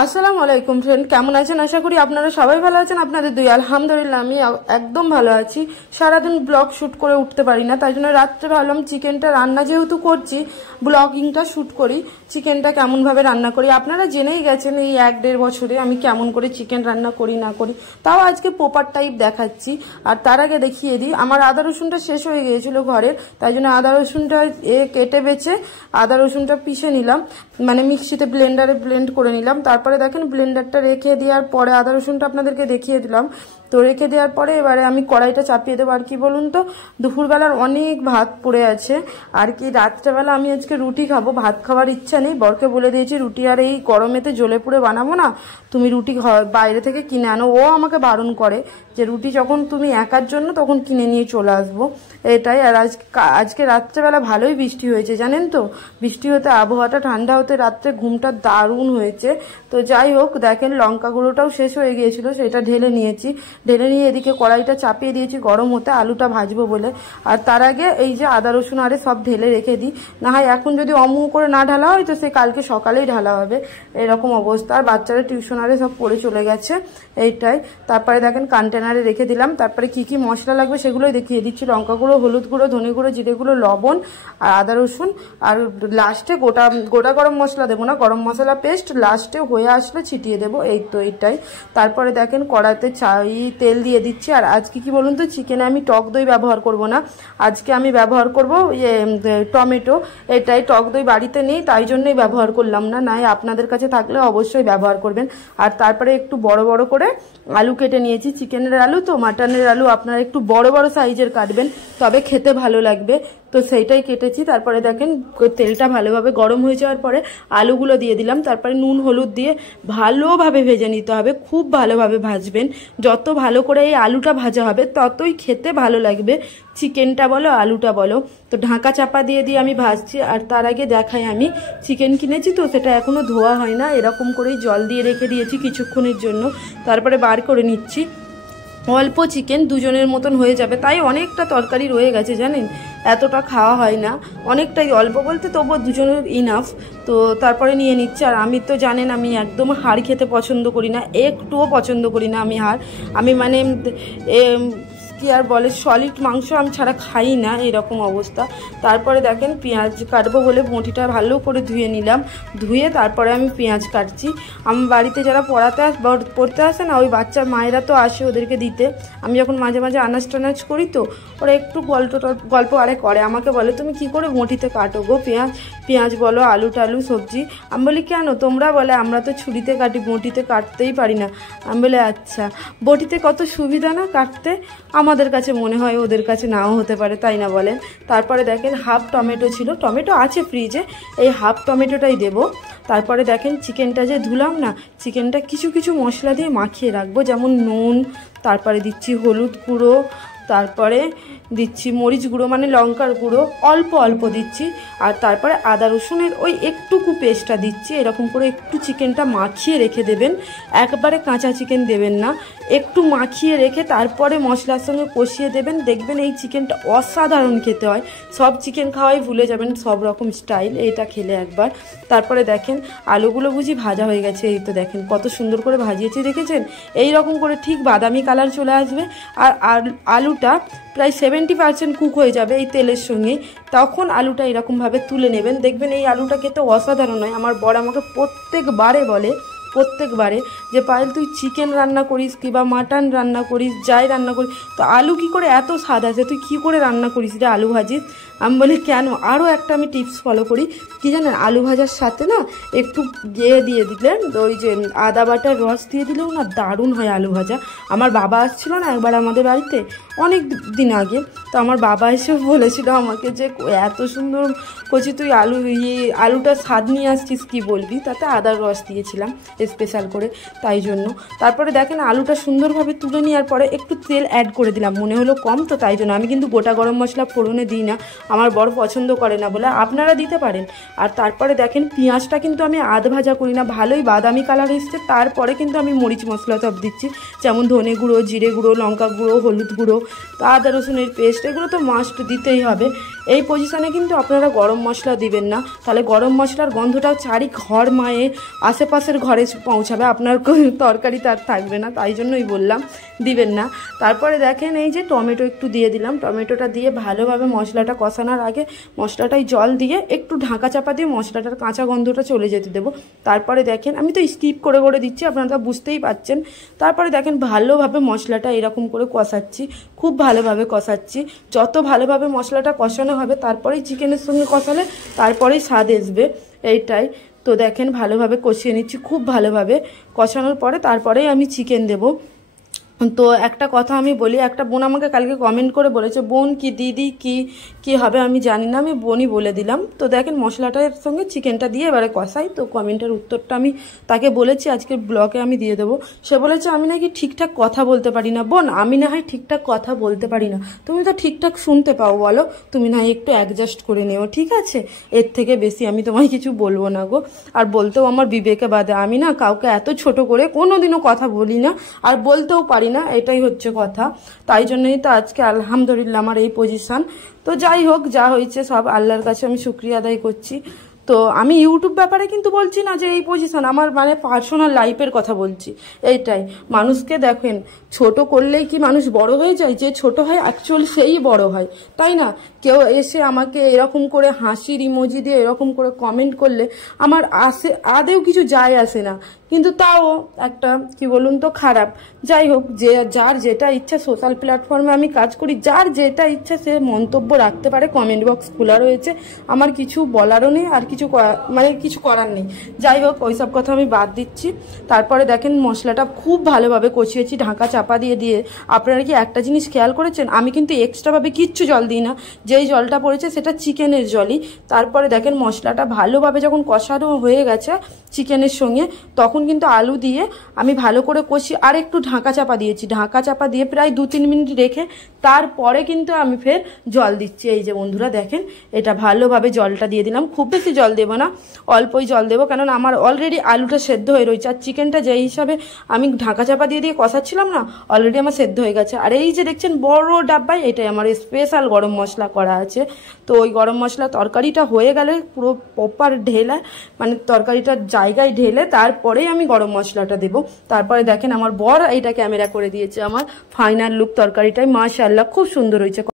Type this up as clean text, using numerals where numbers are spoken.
আসসালামু আলাইকুম ফ্রেন্ড, কেমন আছেন? আশা করি আপনারা সবাই ভালো আছেন। আপনাদের দুই আলহামদুলিল্লাহ আমি একদম ভালো আছি। সারাদিন ব্লগ শ্যুট করে উঠতে পারি না, তাই জন্য রাত্রে ভাবলাম চিকেনটা রান্না যেহেতু করছি ব্লগিংটা শ্যুট করি, চিকেনটা কেমনভাবে রান্না করি। আপনারা জেনেই গেছেন এই 1-1.5 বছরে আমি কেমন করে চিকেন রান্না করি না করি, তাও আজকে প্রপার টাইপ দেখাচ্ছি। আর তার আগে দেখিয়ে দিই, আমার আদা রসুনটা শেষ হয়ে গিয়েছিল ঘরের, তাই জন্য আদা রসুনটা কেটে বেছে আদা রসুনটা পিষে নিলাম, মানে মিক্সিতে ব্লেন্ডারে ব্লেন্ড করে নিলাম। তারপরে দেখেন ব্লেন্ডারটা রেখে দেওয়ার পরে আদা রসুনটা আপনাদেরকে দেখিয়ে দিলাম। তো রেখে দেওয়ার পরে এবারে আমি কড়াইটা চাপিয়ে দেবো। আর কি বলুন তো, দুপুরবেলার অনেক ভাত পড়ে আছে, আর কি রাত্রেবেলা আমি আজকে রুটি খাবো, ভাত খাওয়ার ইচ্ছা নেই। বরকে বলে দিয়েছি রুটি আর এই গরমেতে জ্বলে পুড়ে বানাবো না, তুমি রুটি বাইরে থেকে কিনে আনো। ও আমাকে বারণ করে যে রুটি যখন তুমি একার জন্য তখন কিনে নিয়ে চলে আসবো, এটাই। আর আজকে রাত্রেবেলা ভালোই বৃষ্টি হয়েছে জানেন তো, বৃষ্টি হতে আবহাওয়াটা ঠান্ডা হতে রাত্রে ঘুমটা দারুণ হয়েছে। তো যাই হোক, দেখেন লঙ্কা গুঁড়োটাও শেষ হয়ে গিয়েছিল, সেটা ঢেলে নিয়েছি। ঢেলে নিয়ে এদিকে কড়াইটা চাপিয়ে দিয়েছি গরম হতে, আলুটা ভাজবো বলে। আর তার আগে এই যে আদা রসুন আরে সব ঢেলে রেখে দিই, না হয় এখন যদি অমু করে না ঢালা হয় তো সে কালকে সকালেই ঢালা হবে, এরকম অবস্থা। আর বাচ্চারা টিউশন আরে সব পড়ে চলে গেছে, এইটাই। তারপরে দেখেন কন্টেনারে রেখে দিলাম। তারপরে কি কি মশলা লাগবে সেগুলোই দেখিয়ে দিচ্ছি। লঙ্কা গুঁড়ো, হলুদ গুঁড়ো, ধনে গুঁড়ো, জিরে গুঁড়ো, লবণ আর আদা রসুন। আর লাস্টে গোটা গরম মশলা দেবো না, গরম মশলা পেস্ট লাস্টে হয়ে আসলে ছিটিয়ে দেবো, এই তো এইটাই। তারপরে দেখেন কড়াইতে তেল দিয়ে দিচ্ছি। আর আজকে কি বলুন তো, চিকেনে আমি টক দই ব্যবহার করব না, আজকে আমি ব্যবহার করব টমেটো, এটাই। টক দই বাড়িতে নেই তাই জন্যই ব্যবহার করলাম না, নাই আপনাদের কাছে থাকলে অবশ্যই ব্যবহার করবেন। আর তারপরে একটু বড় বড় করে আলু কেটে নিয়েছি, চিকেনের আলু তো মাটনের আলু আপনারা একটু বড় বড় সাইজের কাটবেন, তবে খেতে ভালো লাগবে, তো সেইটাই কেটেছি। তারপরে দেখেন তেলটা ভালোভাবে গরম হয়ে যাওয়ার পরে আলুগুলো দিয়ে দিলাম। তারপরে নুন হলুদ দিয়ে ভালোভাবে ভেজে নিতে হবে, খুব ভালোভাবে ভাজবেন। যত ভালো করে এই আলুটা ভাজা হবে ততই খেতে ভালো লাগবে, চিকেনটা বলো আলুটা বলো। তো ঢাকা চাপা দিয়ে আমি ভাজছি। আর তার আগে দেখাই, আমি চিকেন কিনেছি তো সেটা এখনো ধোয়া হয় না, এরকম করেই জল দিয়ে রেখে দিয়েছি কিছুক্ষণের জন্য। তারপরে বার করে নিচ্ছি। অল্প চিকেন, দুজনের মতন হয়ে যাবে, তাই অনেকটা তরকারি রয়ে গেছে জানেন, এতটা খাওয়া হয় না, অনেকটাই অল্প বলতে তবুও দুজনের ইনাফ। তো তারপরে নিয়ে নিচ্ছে। আর আমি তো জানেন আমি একদম হাড় খেতে পছন্দ করি না, একটুও পছন্দ করি না আমি হাড়, আমি মানে কি আর বলে সলিড মাংস আমি ছাড়া খাই না, এরকম অবস্থা। তারপরে দেখেন পেঁয়াজ কাটবো বলে বঁটিটা ভালো করে ধুয়ে নিলাম, ধুয়ে তারপরে আমি পেঁয়াজ কাটছি। আমার বাড়িতে যারা পড়তে আসে না, ওই বাচ্চার মায়েরা তো আসে ওদেরকে দিতে, আমি যখন মাঝে মাঝে আনাজ টানাজ করি তো ওরা একটু গল্প আরে করে, আমাকে বলে তুমি কি করে বঁটিতে কাটো গো পেঁয়াজ বলো, আলু টালু সবজি। আমি বলি কেন, তোমরা বলে আমরা তো ছুরিতে কাটি, বঁটিতে কাটতেই পারি না। আমি বলে আচ্ছা, বঁটিতে কত সুবিধা না কাটতে, আমাদের কাছে মনে হয় ওদের কাছে নাও হতে পারে, তাই না বলেন। তারপরে দেখেন হাফ টমেটো ছিল, টমেটো আছে ফ্রিজে, এই হাফ টমেটোটাই দেব। তারপরে দেখেন চিকেনটা যে ধুলাম না, চিকেনটা কিছু কিছু মশলা দিয়ে মাখিয়ে রাখবো, যেমন নুন, তারপরে দিচ্ছি হলুদ গুঁড়ো, তারপরে দিচ্ছি মরিচ গুঁড়ো মানে লঙ্কার গুঁড়ো অল্প অল্প দিচ্ছি। আর তারপরে আদা রসুনের ওই একটুকু পেস্টটা দিচ্ছি। এরকম করে একটু চিকেনটা মাখিয়ে রেখে দেবেন, একবারে কাঁচা চিকেন দেবেন না, একটু মাখিয়ে রেখে তারপরে মশলার সঙ্গে কষিয়ে দেবেন, দেখবেন এই চিকেনটা অসাধারণ খেতে হয়। সব চিকেন খাওয়াই ভুলে যাবেন, সব রকম স্টাইল, এইটা খেলে একবার। তারপরে দেখেন আলুগুলো বুঝি ভাজা হয়ে গেছে, এই তো দেখেন কত সুন্দর করে ভাজিয়েছি, দেখেছেন এই রকম করে ঠিক বাদামি কালার চলে আসবে। আর আলুটা প্রায় 70% কুক হয়ে যাবে এই তেলের সঙ্গে, তখন আলুটা এরকমভাবে তুলে নেবেন, দেখবেন এই আলুটা খেতে অসাধারণ হয়। আমার বর আমাকে প্রত্যেকবারে বলে, প্রত্যেকবারে যে পায়েল তুই চিকেন রান্না করিস কিংবা মাটন রান্না করিস, যাই রান্না করিস, তো আলু কি করে এত স্বাদ আছে, তুই কি করে রান্না করিস রে আলু ভাজিস। আমি বলি কেন, আরও একটা আমি টিপস ফলো করি, কি জানেন, আলু ভাজার সাথে না একটু দিয়ে দিলেন ওই যে আদা বাটার রস দিয়ে দিলেও না দারুণ হয় আলু ভাজা। আমার বাবা আসছিল না একবার আমাদের বাড়িতে অনেক দিন আগে, তো আমার বাবা এসে বলেছিল আমাকে যে এত সুন্দর করছি তুই আলুটা স্বাদ নিয়ে আসছিস কি বলবি, তাতে আদার রস দিয়েছিলাম স্পেশাল করে, তাই জন্য। তারপরে দেখেন আলুটা সুন্দরভাবে তুলে নেওয়ার পরে একটু তেল অ্যাড করে দিলাম, মনে হলো কম তো তাই জন্য। আমি কিন্তু গোটা গরম মশলা ফোড়নে দিই না, আমার বড় পছন্দ করে না বলে, আপনারা দিতে পারেন। আর তারপরে দেখেন পেঁয়াজটা কিন্তু আমি আধ ভাজা করি না, ভালোই বাদামি কালার এসছে, তারপরে কিন্তু আমি মরিচ মশলা সব দিচ্ছি, যেমন ধনে গুঁড়ো, জিরে গুঁড়ো, লঙ্কা গুঁড়ো, হলুদ গুঁড়ো, আদা রসুনের পেস্ট, এগুলো তো মাস্ট দিতেই হবে। এই পজিশানে কিন্তু আপনারা গরম মশলা দিবেন না, তাহলে গরম মশলার গন্ধটা চারি ঘর মায়ে আশেপাশের ঘরে পৌঁছাবে, আপনার তরকারি তার থাকবে না, তাই জন্যই বললাম দিবেন না। তারপরে দেখেন এই যে টমেটো একটু দিয়ে দিলাম, টমেটোটা দিয়ে ভালোভাবে মশলাটা কষানোর আগে মশলাটায় জল দিয়ে একটু ঢাকা চাপা দিয়ে মশলাটার কাঁচা গন্ধটা চলে যেতে দেবো। তারপরে দেখেন আমি তো স্কিপ করে করে দিচ্ছি, আপনারা তো বুঝতেই পারছেন। তারপরে দেখেন ভালোভাবে মশলাটা এরকম করে কষাচ্ছি, খুব ভালোভাবে কষাচ্ছি। যত ভালোভাবে মশলাটা কষানো হবে তারপরেই চিকেনের সঙ্গে কষালে তারপরেই স্বাদ আসবে, এইটাই। তো দেখেন ভালোভাবে কষিয়ে নিচ্ছি, খুব ভালোভাবে কষানোর পরে তারপরেই আমি চিকেন দেবো। তো একটা কথা আমি বলি, একটা বোন আমাকে কালকে কমেন্ট করে বলেছে, বোন কি দিদি কি হবে আমি জানি না, আমি বোনই বলে দিলাম। তো দেখেন মশলাটার সঙ্গে চিকেনটা দিয়ে এবারে কষাই। তো কমেন্টের উত্তরটা আমি তাকে বলেছি আজকের ব্লগে আমি দিয়ে দেবো। সে বলেছে আমি নাকি ঠিকঠাক কথা বলতে পারি না। বোন আমি না হয় ঠিকঠাক কথা বলতে পারি না, তুমি তো ঠিকঠাক শুনতে পাও, বলো তুমি না একটু অ্যাডজাস্ট করে নিও, ঠিক আছে? এর থেকে বেশি আমি তোমায় কিছু বলবো না গো। আর বলতেও আমার বিবেকে বাদে, আমি না কাউকে এত ছোট করে কোনোদিনও কথা বলি না, আর বলতেও পারি না, এটাই হচ্ছে কথা। তাই জন্যই তো আজকে আলহামদুলিল্লাহ আমার এই পজিশন। তো যাই হোক, যা হয়েছে সব আল্লাহর কাছে আমি শুকরিয়া আদায় করছি। তো আমি ইউটিউব ব্যাপারে কিন্তু বলছি না যে এই পজিশন, আমার মানে পার্সোনাল লাইফের কথা বলছি। এইটাই, মানুষকে দেখেন ছোট করলেই কি মানুষ বড় হয়ে যায়? যে ছোট হয় অ্যাকচুয়ালি সেই বড় হয়, তাই না? কেউ এসে আমাকে এরকম করে হাসির ইমোজি দিয়ে এরকম করে কমেন্ট করলে আমার আদেও কিছু যায় আসে না, কিন্তু তাও একটা কি বলুন তো খারাপ। যাই হোক, যে যার যেটা ইচ্ছা, সোশ্যাল প্ল্যাটফর্মে আমি কাজ করি, যার যেটা ইচ্ছা সে মন্তব্য রাখতে পারে, কমেন্ট বক্স খোলা রয়েছে, আমার কিছু বলারও নেই আর কিছু মানে কিছু করার নেই। যাই হোক, ওইসব কথা আমি বাদ দিচ্ছি। তারপরে দেখেন মশলাটা খুব ভালোভাবে কষিয়েছি ঢাকা চাপা দিয়ে দিয়ে। আপনারা কি একটা জিনিস খেয়াল করেছেন, আমি কিন্তু এক্সট্রাভাবে কিচ্ছু জল দিই না, যেই জলটা পড়েছে সেটা চিকেনের জলই। তারপরে দেখেন মশলাটা ভালোভাবে যখন কষানো হয়ে গেছে চিকেনের সঙ্গে, তখন কিন্তু আলু দিয়ে আমি ভালো করে কষি আর একটু ঢাকা চাপা দিয়েছি। ঢাকা চাপা দিয়ে প্রায় 2-3 মিনিট রেখে তারপরে কিন্তু আমি ফের জল দিচ্ছি। এই যে বন্ধুরা দেখেন, এটা ভালোভাবে জলটা দিয়ে দিলাম, খুব বেশি জল দেবো না, অল্পই জল দেবো, কেননা আমার অলরেডি আলুটা সেদ্ধ হয়ে রয়েছে। আর চিকেনটা যেই হিসাবে আমি ঢাকা চাপা দিয়ে দিয়ে কষাচ্ছিলাম না, অলরেডি আমার সেদ্ধ হয়ে গেছে। আর এই যে দেখছেন বড় ডাব্বায়, এটাই আমার স্পেশাল গরম মশলা করা আছে। তো ওই গরম মশলা তরকারিটা হয়ে গেলে পুরো প্রপার ঢেলে, মানে তরকারিটার জায়গায় ঢেলে তারপরেই আমি গরম মশলাটা দেবো। তারপরে দেখেন আমার বর এইটা ক্যামেরা করে দিয়েছে আমার ফাইনাল লুক তরকারিটাই, মাশাআল্লাহ খুব সুন্দর হয়েছে।